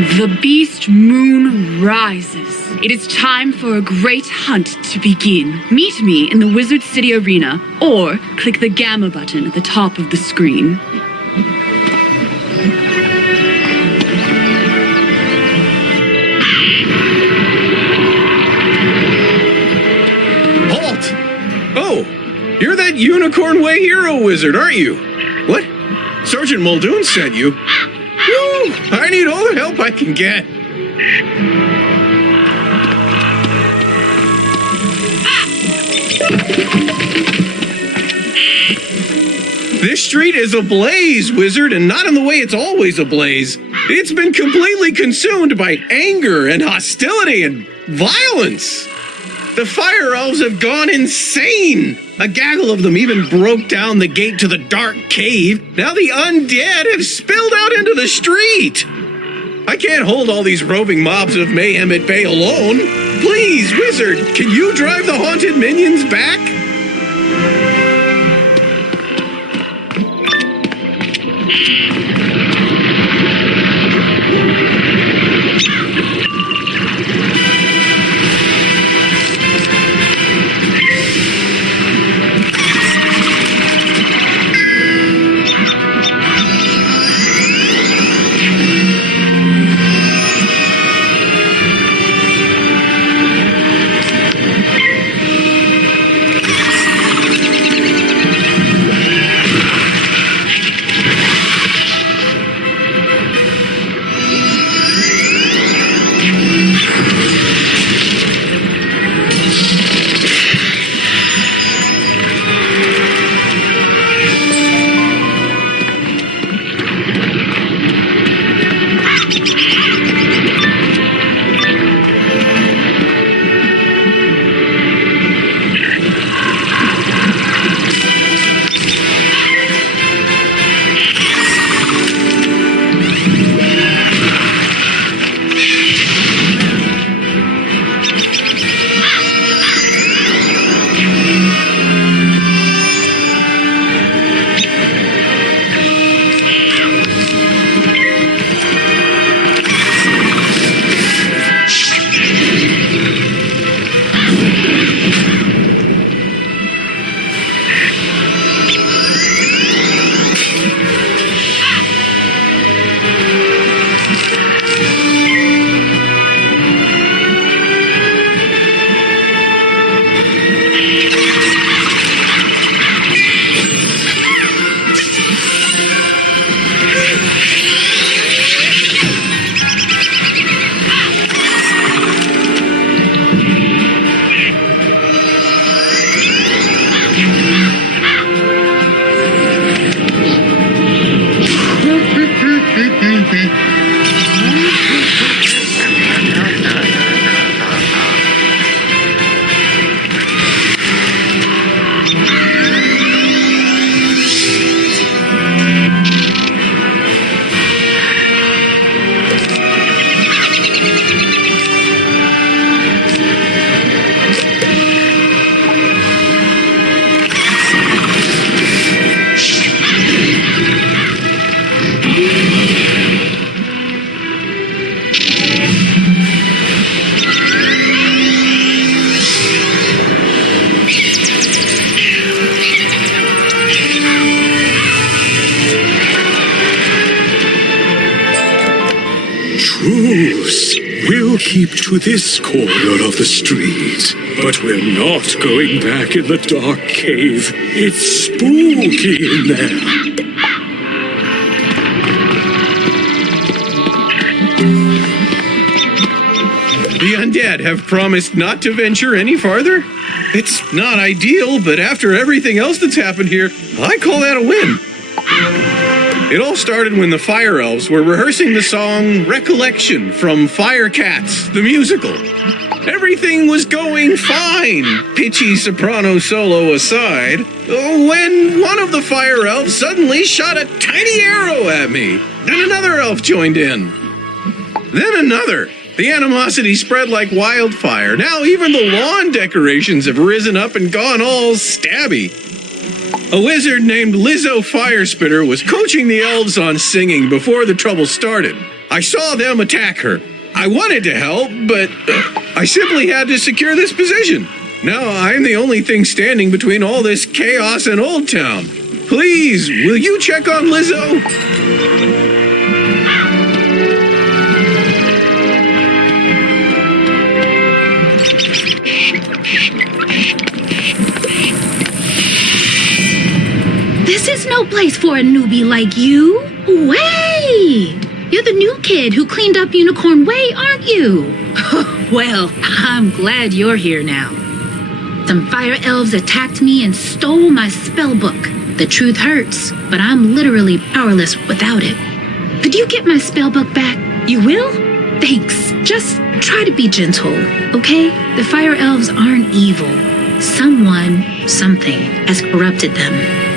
The beast moon rises. It is time for a great hunt to begin. Meet me in the Wizard City Arena, or click the Gamma button at the top of the screen. Halt! Oh, you're that Unicorn Way hero wizard, aren't you? What? Sergeant Muldoon sent you? Woo! I need all the help I can get. This street is ablaze, wizard, and not in the way it's always ablaze. It's been completely consumed by anger and hostility and violence. The fire elves have gone insane. A gaggle of them even broke down the gate to the dark cave. Now the undead have spilled out into the street. I can't hold all these roving mobs of mayhem at bay alone. Please, wizard, can you drive the haunted minions back? We'll keep to this corner of the street, but we're not going back in the dark cave. It's spooky in there. The undead have promised not to venture any farther? It's not ideal, but after everything else that's happened here, I call that a win. It all started when the Fire Elves were rehearsing the song Recollection from Firecats, the musical. Everything was going fine, pitchy soprano solo aside, when one of the Fire Elves suddenly shot a tiny arrow at me. Then another elf joined in. Then another. The animosity spread like wildfire. Now even the lawn decorations have risen up and gone all stabby. A wizard named Lizzo Firespitter was coaching the elves on singing before the trouble started. I saw them attack her. I wanted to help, but I simply had to secure this position. Now I'm the only thing standing between all this chaos and Old Town. Please, will you check on Lizzo? This is no place for a newbie like you. Wait! You're the new kid who cleaned up Unicorn Way, aren't you? Well, I'm glad you're here now. Some fire elves attacked me and stole my spell book. The truth hurts, but I'm literally powerless without it. Could you get my spell book back? You will? Thanks. Just try to be gentle, okay? The fire elves aren't evil. Something has corrupted them.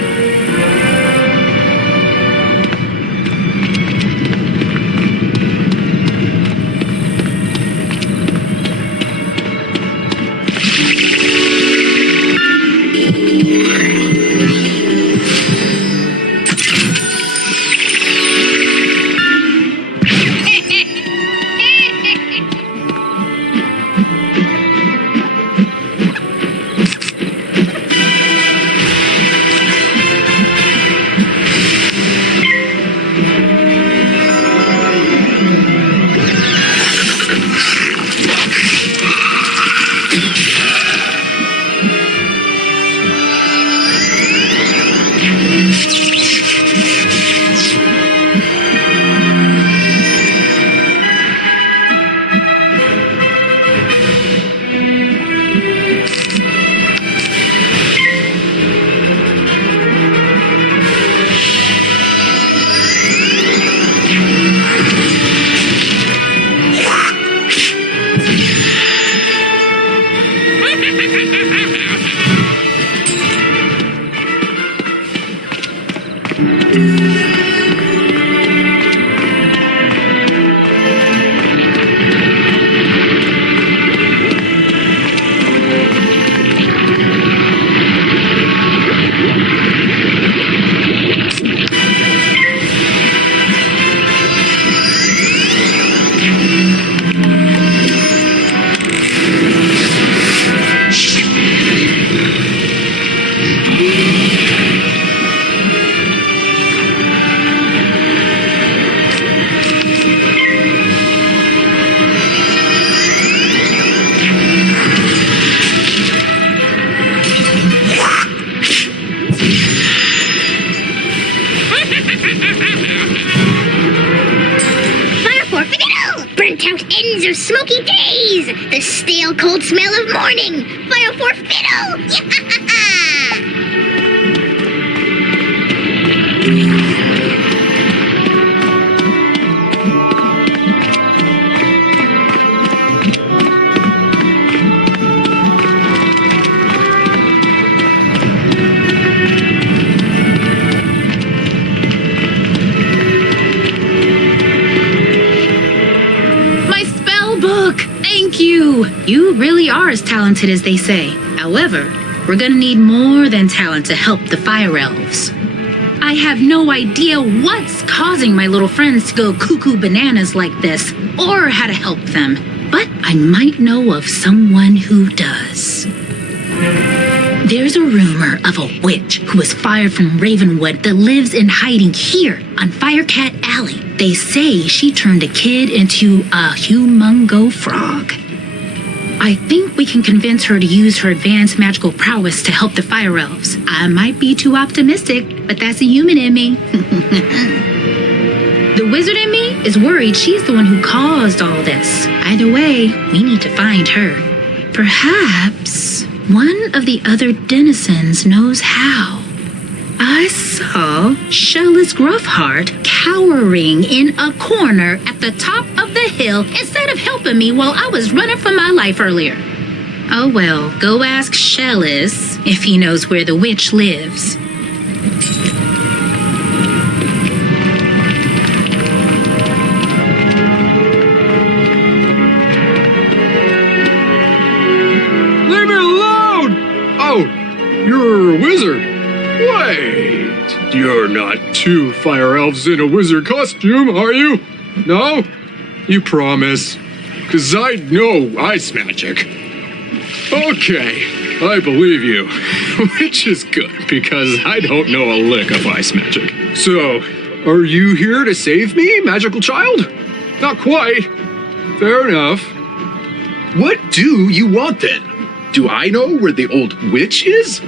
Ends of smoky days, the stale cold smell of morning, fire for fiddle! You really are as talented as they say. However, we're gonna need more than talent to help the fire elves. I have no idea what's causing my little friends to go cuckoo bananas like this, or how to help them. But I might know of someone who does. There's a rumor of a witch who was fired from Ravenwood that lives in hiding here on Firecat Alley. They say she turned a kid into a humongo frog. I think we can convince her to use her advanced magical prowess to help the fire elves. I might be too optimistic, but that's a human in me. The wizard in me is worried she's the one who caused all this. Either way, we need to find her. Perhaps one of the other denizens knows how. I saw Shellis Gruffheart cowering in a corner at the top of the hill instead of helping me while I was running for my life earlier. Oh well, go ask Shellis if he knows where the witch lives. Leave me alone! Oh, you're a wizard. 2 fire elves in a wizard costume, are you? No? You promise? 'Cause I know ice magic. Okay, I believe you. Which is good, because I don't know a lick of ice magic. So, are you here to save me, magical child? Not quite. Fair enough. What do you want then? Do I know where the old witch is?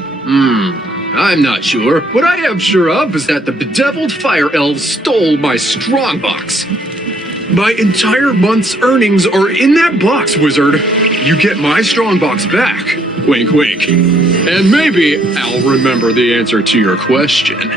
I'm not sure. What I am sure of is that the bedeviled fire elves stole my strongbox. My entire month's earnings are in that box, wizard. You get my strongbox back. Wink, wink. And maybe I'll remember the answer to your question.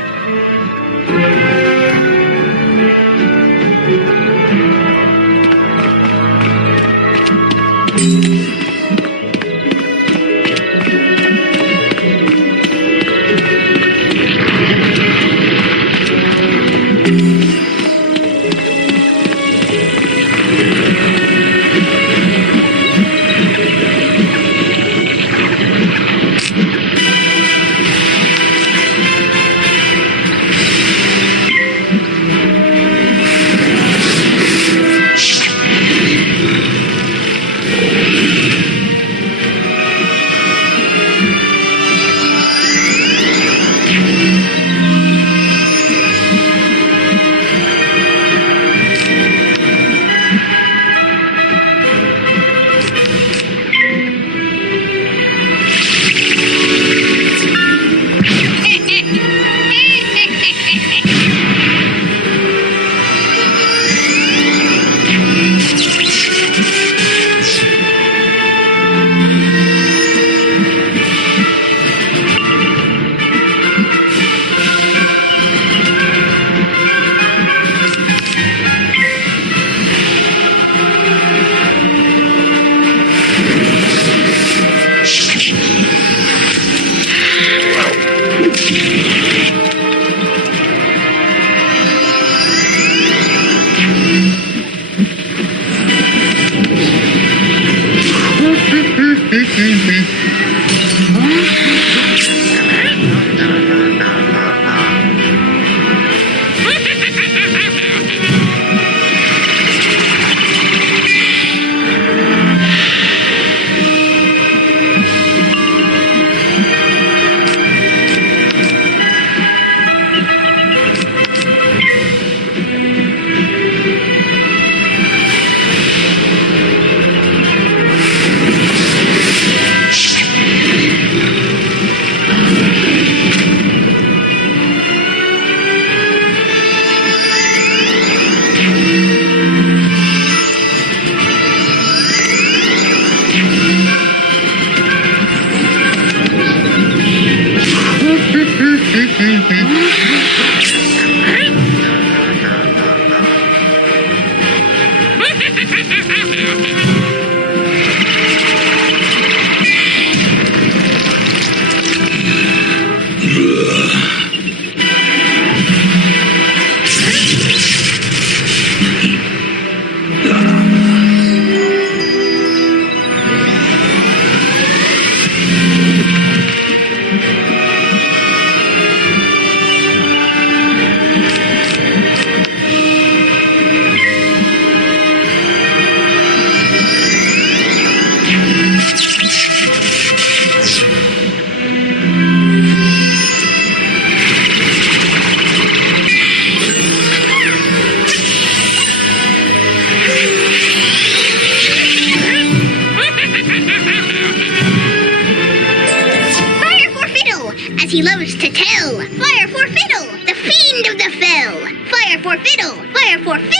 as he loves to tell. Fire for fiddle, the fiend of the fell. Fire for fiddle, fire for fiddle.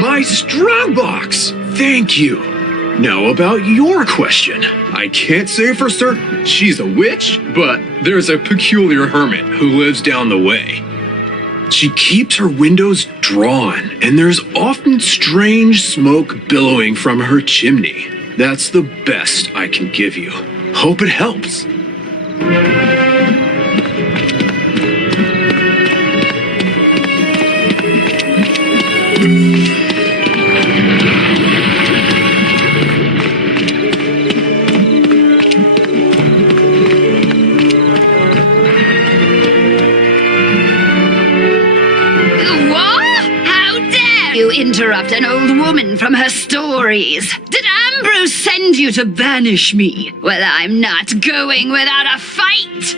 My strongbox! Thank you. Now about your question. I can't say for certain she's a witch, but there's a peculiar hermit who lives down the way. She keeps her windows drawn, and there's often strange smoke billowing from her chimney. That's the best I can give you. Hope it helps. Interrupt an old woman from her stories. Did Ambrose send you to banish me? Well, I'm not going without a fight.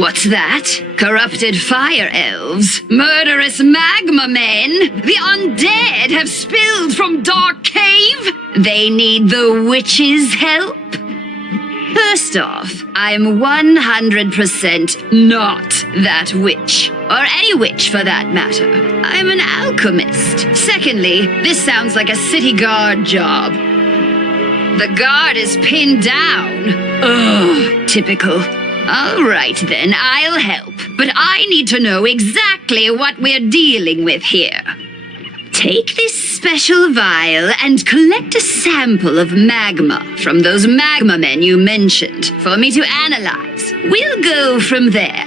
What's that? Corrupted fire elves? Murderous magma men? The undead have spilled from Dark Cave? They need the witch's help? First off, I'm 100% not that witch. Or any witch, for that matter. I'm an alchemist. Secondly, this sounds like a city guard job. The guard is pinned down. Ugh, typical. All right then, I'll help. But I need to know exactly what we're dealing with here. Take this special vial and collect a sample of magma from those magma men you mentioned for me to analyze. We'll go from there.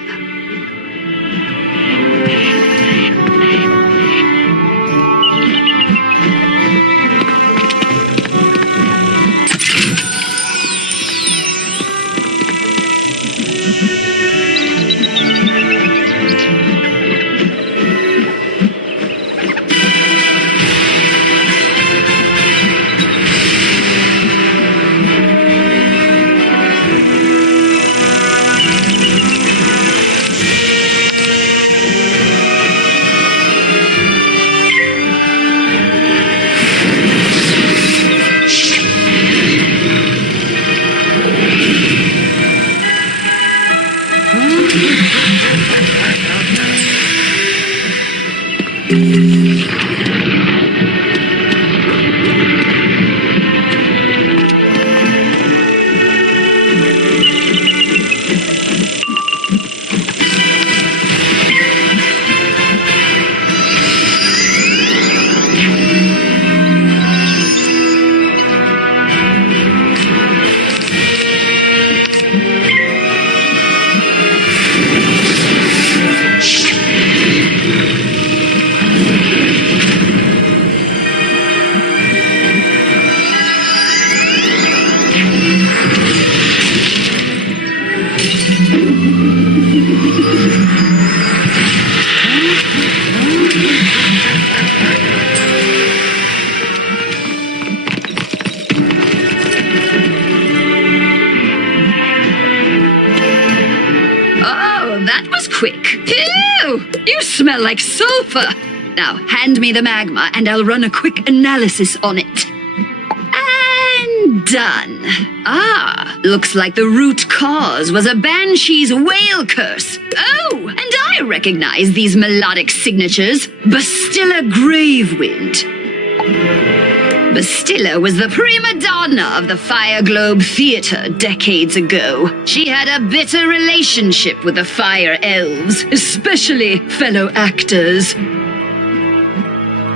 Quick. Phew! You smell like sulfur. Now, hand me the magma and I'll run a quick analysis on it. And done. Ah, looks like the root cause was a banshee's whale curse. Oh, and I recognize these melodic signatures. Bastilla Gravewind. Bastilla was the prima donna of the Fire Globe Theatre decades ago. She had a bitter relationship with the Fire Elves, especially fellow actors.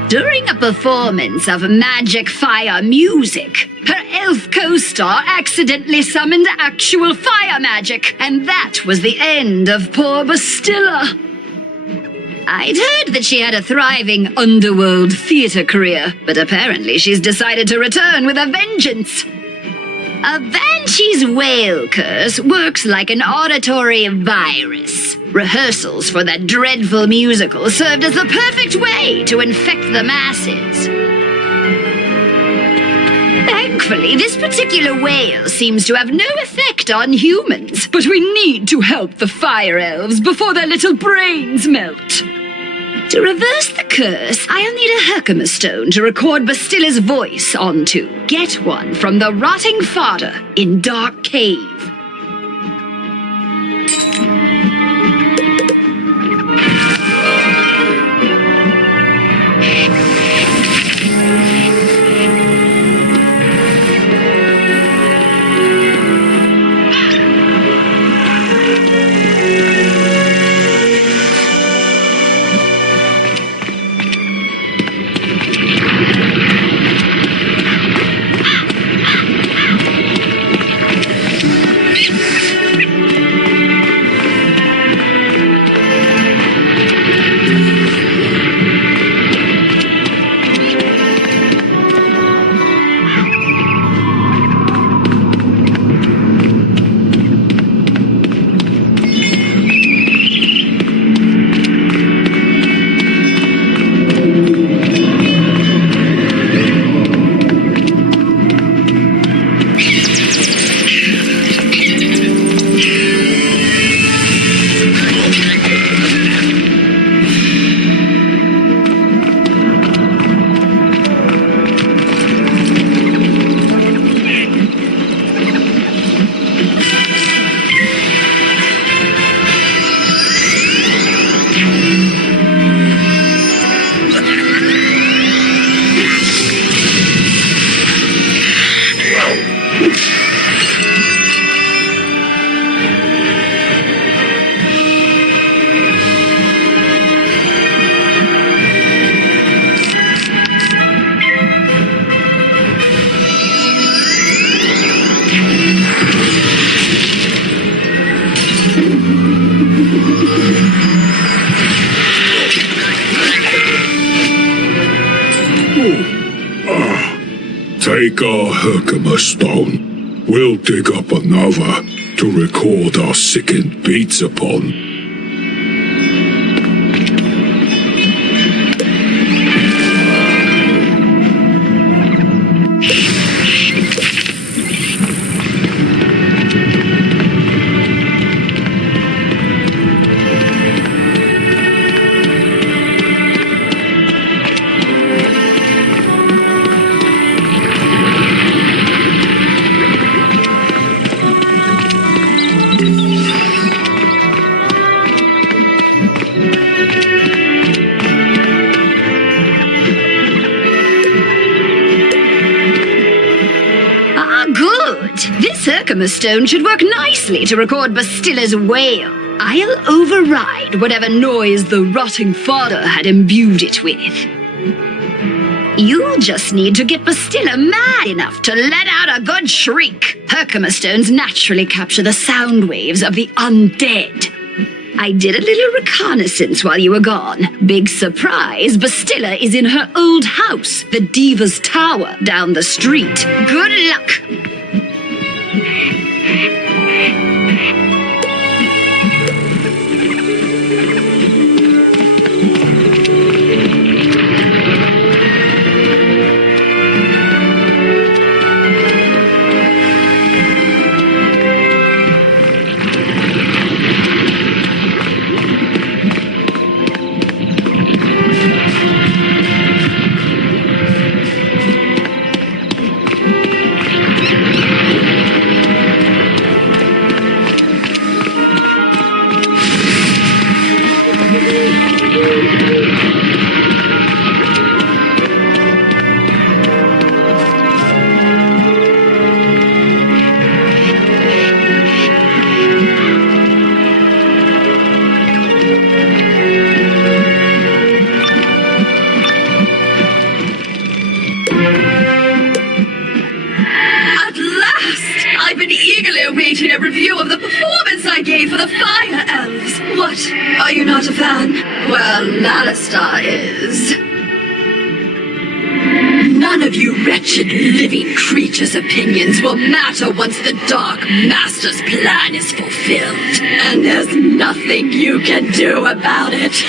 During a performance of magic fire music, her elf co-star accidentally summoned actual fire magic, and that was the end of poor Bastilla. I'd heard that she had a thriving underworld theater career, but apparently she's decided to return with a vengeance. A banshee's whale curse works like an auditory virus. Rehearsals for that dreadful musical served as the perfect way to infect the masses. Thankfully, this particular whale seems to have no effect on humans, but we need to help the fire elves before their little brains melt. To reverse the curse, I'll need a Herkimer stone to record Bastilla's voice onto. Get one from the rotting fodder in Dark Cave. Take our Herkimer stone. We'll dig up another to record our sickened beats upon. This Herkimer stone should work nicely to record Bastilla's wail. I'll override whatever noise the rotting father had imbued it with. You just need to get Bastilla mad enough to let out a good shriek. Herkimer stones naturally capture the sound waves of the undead. I did a little reconnaissance while you were gone. Big surprise, Bastilla is in her old house, the Diva's Tower, down the street. Good luck! Awaiting a review of the performance I gave for the Fire Elves. What? Are you not a fan? Well, Alistar is. None of you wretched living creatures' opinions will matter once the Dark Master's plan is fulfilled. And there's nothing you can do about it.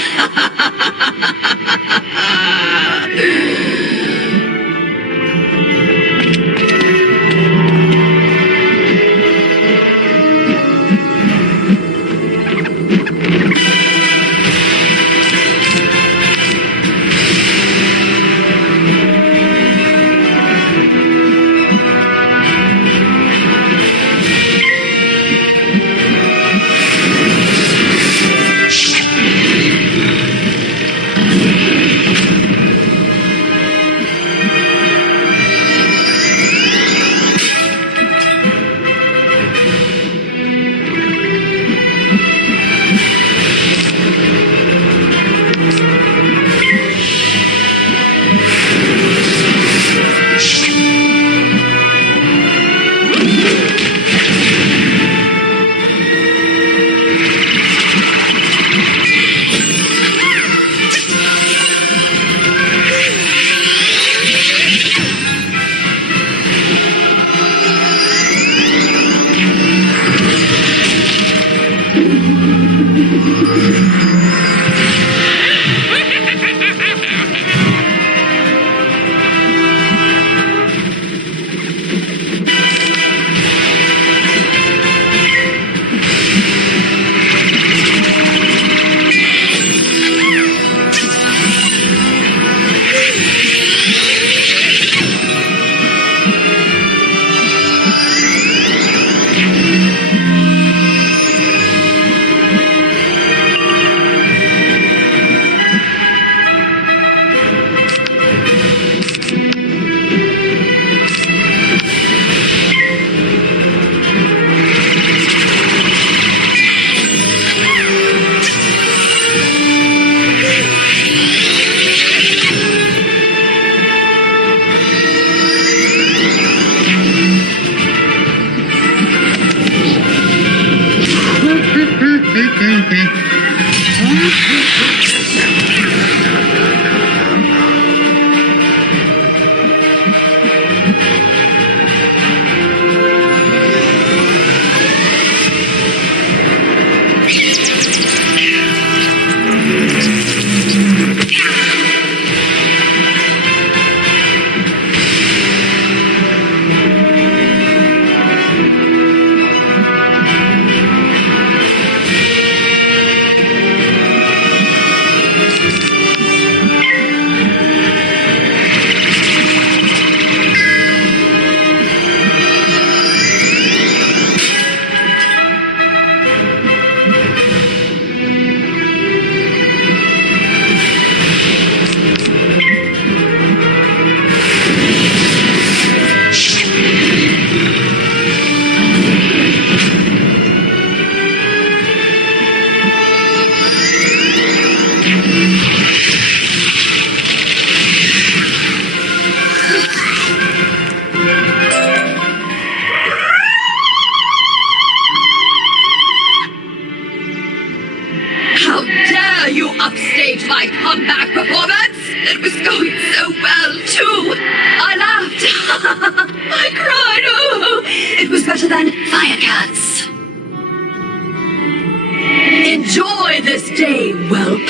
this day, whelp.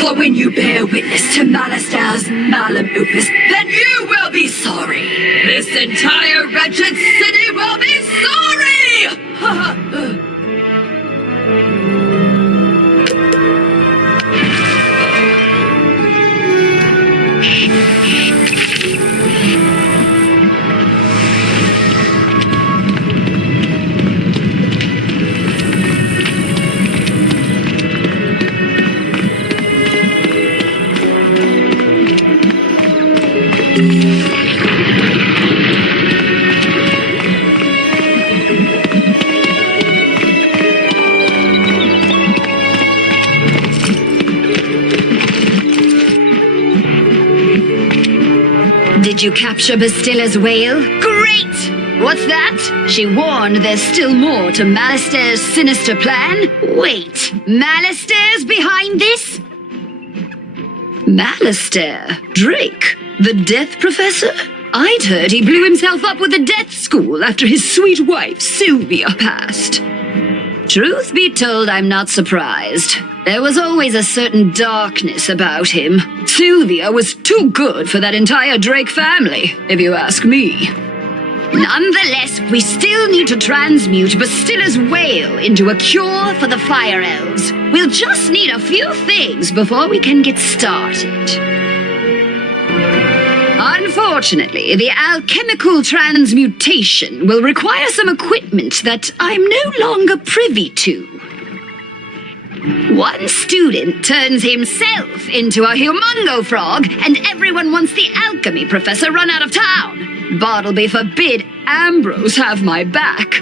For when you bear witness to Malastair's malum opus, then you will be sorry. This entire wretched city will be sorry! Did you capture Bastilla's whale? Great! What's that? She warned there's still more to Malastair's sinister plan? Wait, Malastair's behind this? Malastair? Drake? The Death Professor? I'd heard he blew himself up with the Death School after his sweet wife, Sylvia, passed. Truth be told, I'm not surprised. There was always a certain darkness about him. Sylvia was too good for that entire Drake family, if you ask me. Nonetheless, we still need to transmute Bastilla's whale into a cure for the Fire Elves. We'll just need a few things before we can get started. Unfortunately, the alchemical transmutation will require some equipment that I'm no longer privy to. One student turns himself into a humongo frog, and everyone wants the alchemy professor run out of town. Bartleby forbid Ambrose have my back.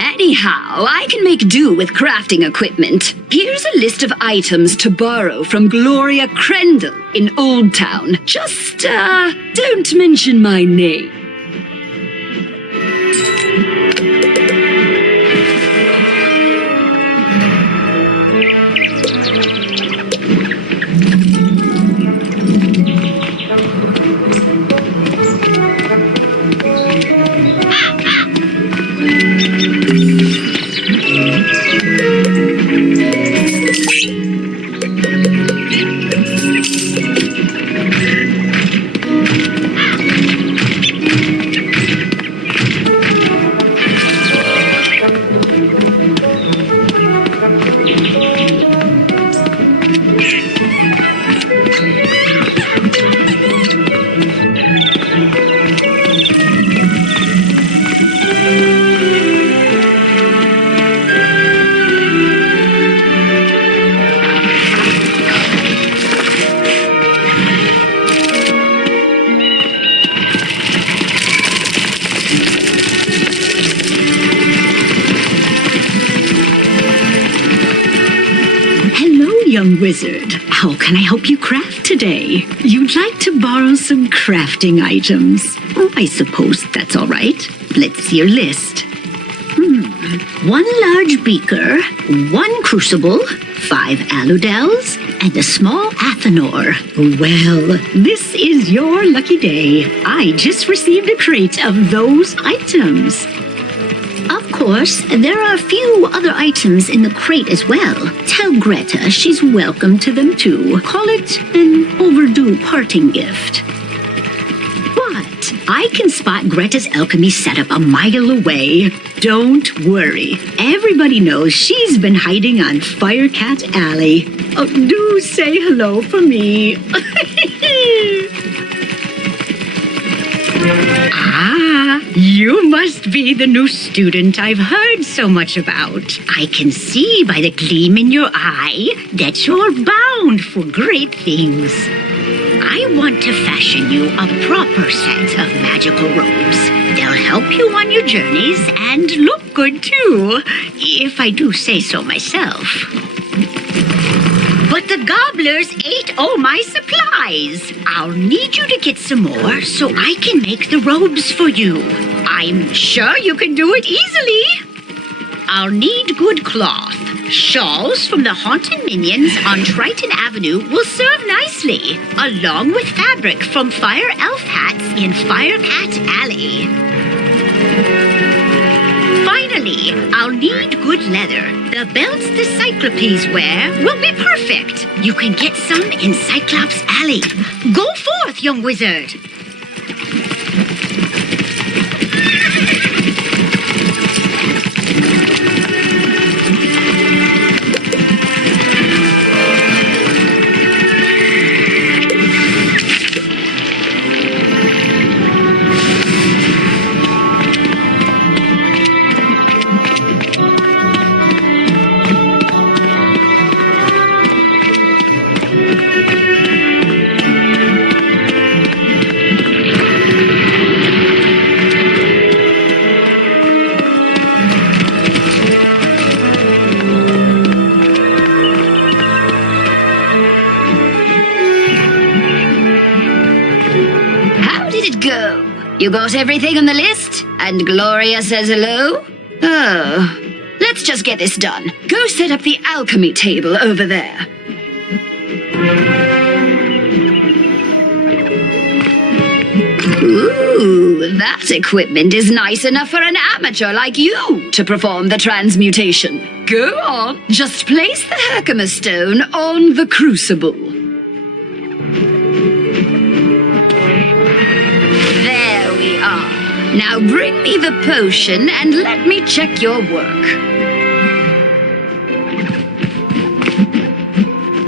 Anyhow, I can make do with crafting equipment. Here's a list of items to borrow from Gloria Crendel in Old Town. Just, don't mention my name. Young wizard, how can I help you craft today? You'd like to borrow some crafting items. I suppose that's all right. Let's see your list. One large beaker, one crucible, 5 aludels, and a small athanor. Well, this is your lucky day. I just received a crate of those items. Of course, there are a few other items in the crate as well. Tell Greta she's welcome to them too. Call it an overdue parting gift. But I can spot Greta's alchemy setup a mile away. Don't worry. Everybody knows she's been hiding on Firecat Alley. Oh, do say hello for me. Ah, you must be the new student I've heard so much about. I can see by the gleam in your eye that you're bound for great things. I want to fashion you a proper set of magical robes. They'll help you on your journeys and look good too, if I do say so myself. But the gobblers ate all my supplies. I'll need you to get some more so I can make the robes for you. I'm sure you can do it easily. I'll need good cloth. Shawls from the haunted minions on Triton Avenue will serve nicely, along with fabric from Fire Elf hats in Firecat Alley. Finally, I'll need good leather. The belts the Cyclopes wear will be perfect. You can get some in Cyclops Alley. Go forth, young wizard. How did it go? You got everything on the list? And Gloria says hello? Oh. Let's just get this done. Go set up the alchemy table over there. Ooh, that equipment is nice enough for an amateur like you to perform the transmutation. Go on, just place the Herkimer stone on the crucible. There we are. Now bring me the potion and let me check your work.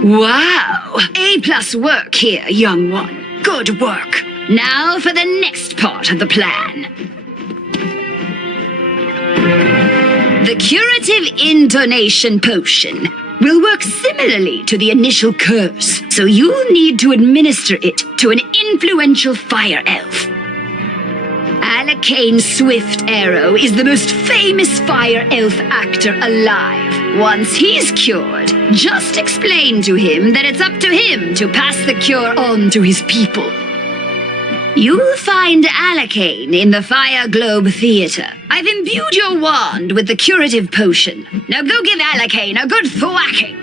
Wow! A+ work here, young one. Good work. Now for the next part of the plan. The curative intonation potion will work similarly to the initial curse, so you'll need to administer it to an influential fire elf. Alacane Swift Arrow is the most famous fire elf actor alive. Once he's cured, just explain to him that it's up to him to pass the cure on to his people. You'll find Alacane in the Fire Globe Theater. I've imbued your wand with the curative potion. Now go give Alacane a good thwacking.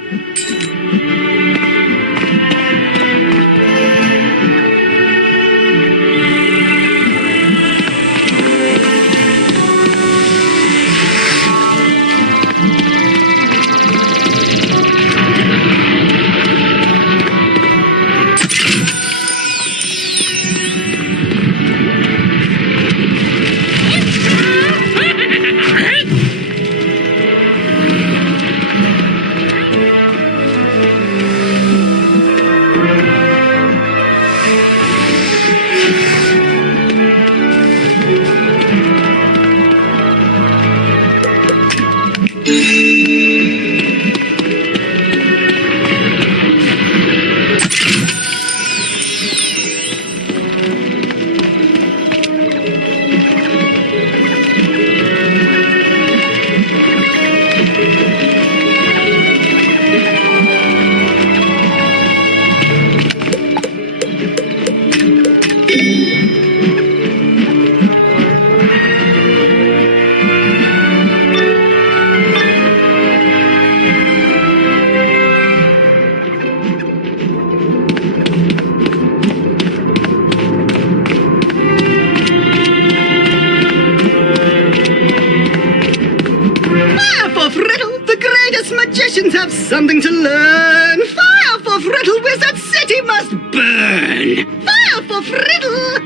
Have something to learn. Fire for Friddle, Wizard City must burn. Fire for Friddle.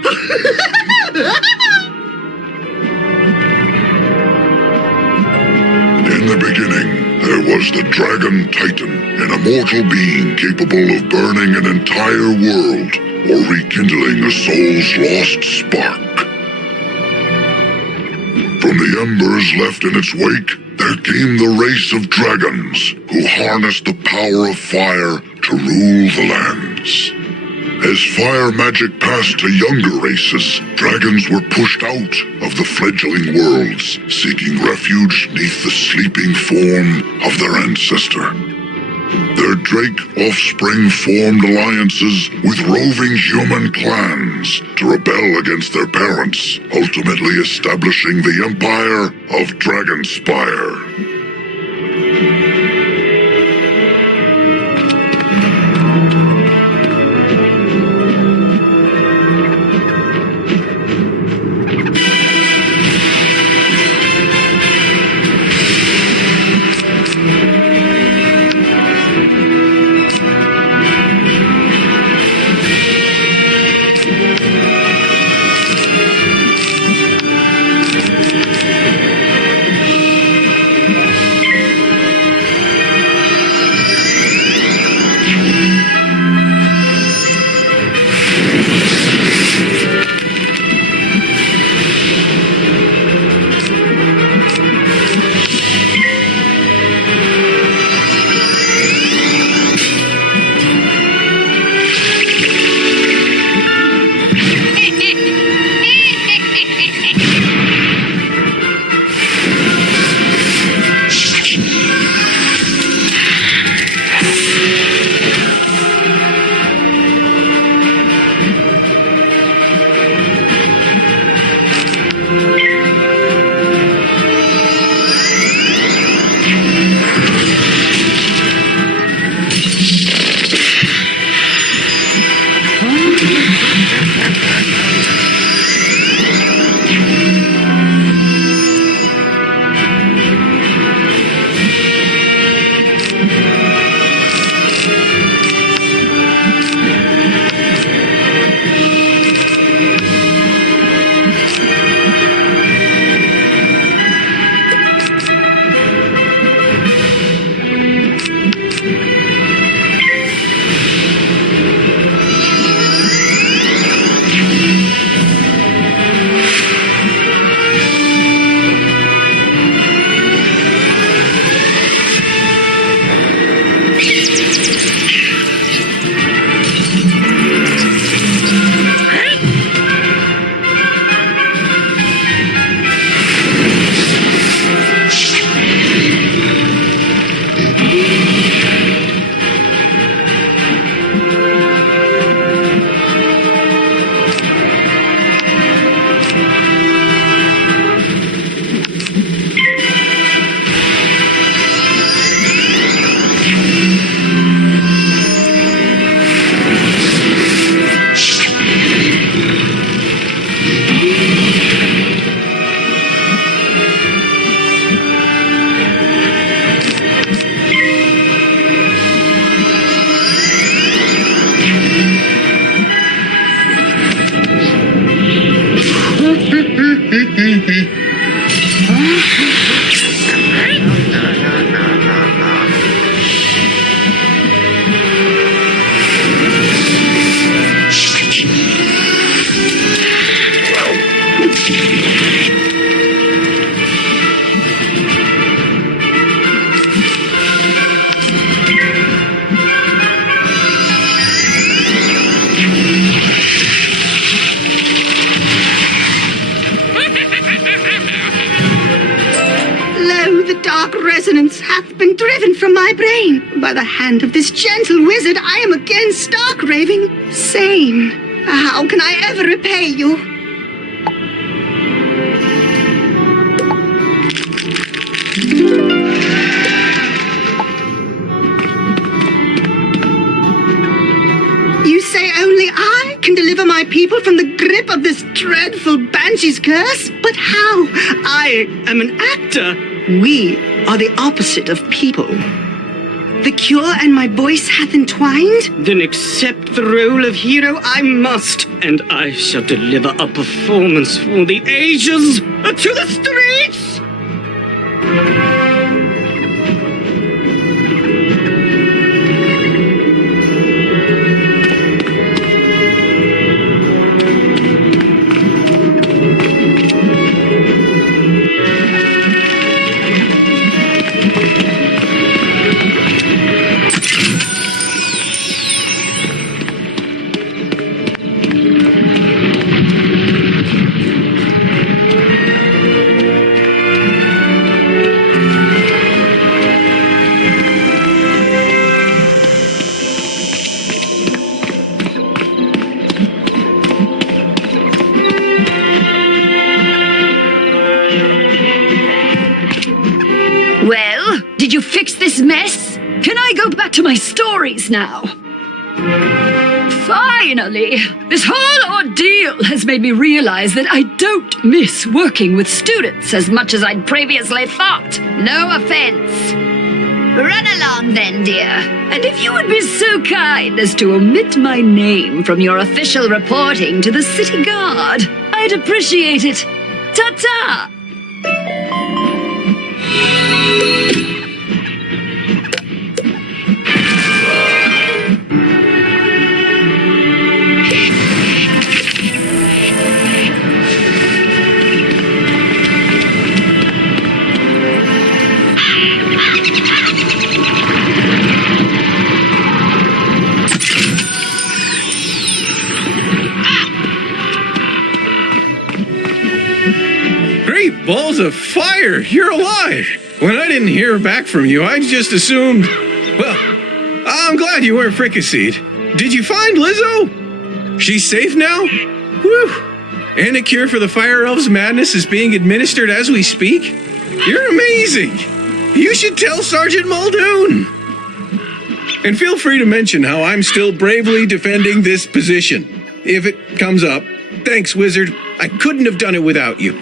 In the beginning, there was the Dragon Titan, an immortal being capable of burning an entire world or rekindling a soul's lost spark. From the embers left in its wake, there came the race of dragons who harnessed the power of fire to rule the lands. As fire magic passed to younger races, dragons were pushed out of the fledgling worlds, seeking refuge neath the sleeping form of their ancestor. Their drake offspring formed alliances with roving human clans to rebel against their parents, ultimately establishing the empire of Dragonspire. Lo, the dark resonance hath been driven from my brain. By the hand of this gentle wizard, I am again stark raving sane. How can I ever repay you? You say only I can deliver my people from the grip of this dreadful banshee's curse? But how? I am an actor. We are the opposite of people. The cure and my voice hath entwined? Then accept the role of hero I must, and I shall deliver a performance for the ages. To the streets! Well, did you fix this mess? Can I go back to my stories now? Finally! This whole ordeal has made me realize that I don't miss working with students as much as I'd previously thought. No offense. Run along then, dear. And if you would be so kind as to omit my name from your official reporting to the city guard, I'd appreciate it. Ta-ta! Great balls of fire! You're alive! When I didn't hear back from you, I just assumed... Well, I'm glad you weren't fricasseed. Did you find Lizzo? She's safe now? Whew! And a cure for the Fire Elves' madness is being administered as we speak? You're amazing! You should tell Sergeant Muldoon! And feel free to mention how I'm still bravely defending this position. If it comes up. Thanks, Wizard. I couldn't have done it without you.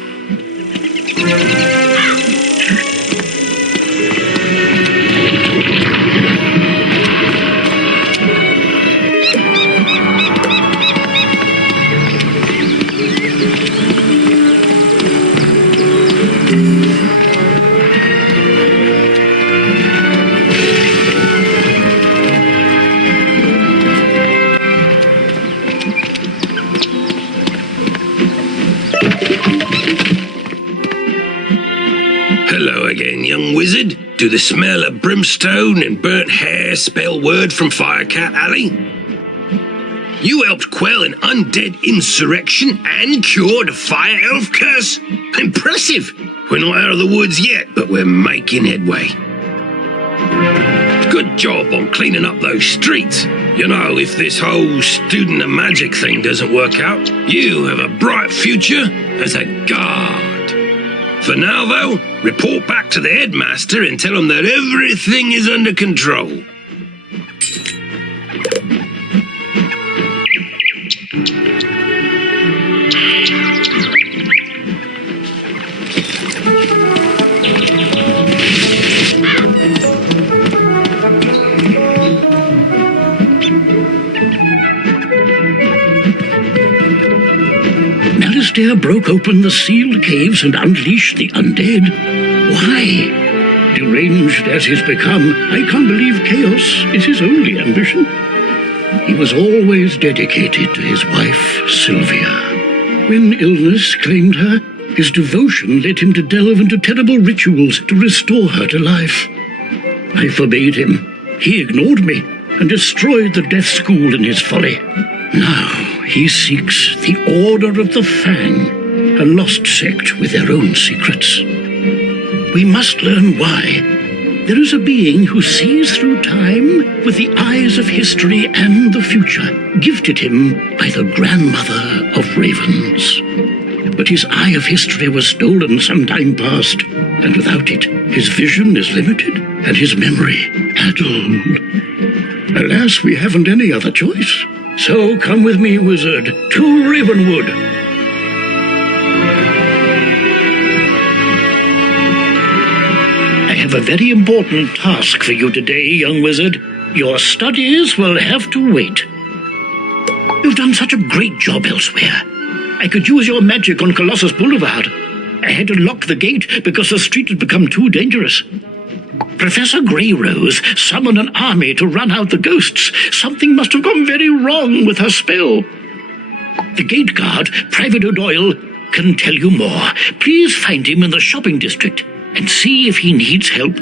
Hello again, young wizard. Do the smell of brimstone and burnt hair spell word from Firecat Alley? You helped quell an undead insurrection and cured a fire elf curse? Impressive! We're not out of the woods yet, but we're making headway. Good job on cleaning up those streets. You know, if this whole student of magic thing doesn't work out, you have a bright future as a guard. For now, though, report back to the headmaster and tell him that everything is under control. Notice, dear, broke open the sealed caves and unleashed the undead. Why? Deranged as he's become, I can't believe chaos is his only ambition. He was always dedicated to his wife, Sylvia. When illness claimed her, his devotion led him to delve into terrible rituals to restore her to life. I forbade him. He ignored me and destroyed the death school in his folly. Now he seeks the Order of the Fang, a lost sect with their own secrets. We must learn why. There is a being who sees through time with the eyes of history and the future, gifted him by the grandmother of ravens. But his eye of history was stolen some time past, and without it, his vision is limited and his memory addled. Alas, we haven't any other choice. So come with me, wizard, to Ravenwood. I have a very important task for you today, young wizard. Your studies will have to wait. You've done such a great job elsewhere. I could use your magic on Colossus Boulevard. I had to lock the gate because the street had become too dangerous. Professor Greyrose summoned an army to run out the ghosts. Something must have gone very wrong with her spell. The gate guard, Private O'Doyle, can tell you more. Please find him in the shopping district and see if he needs help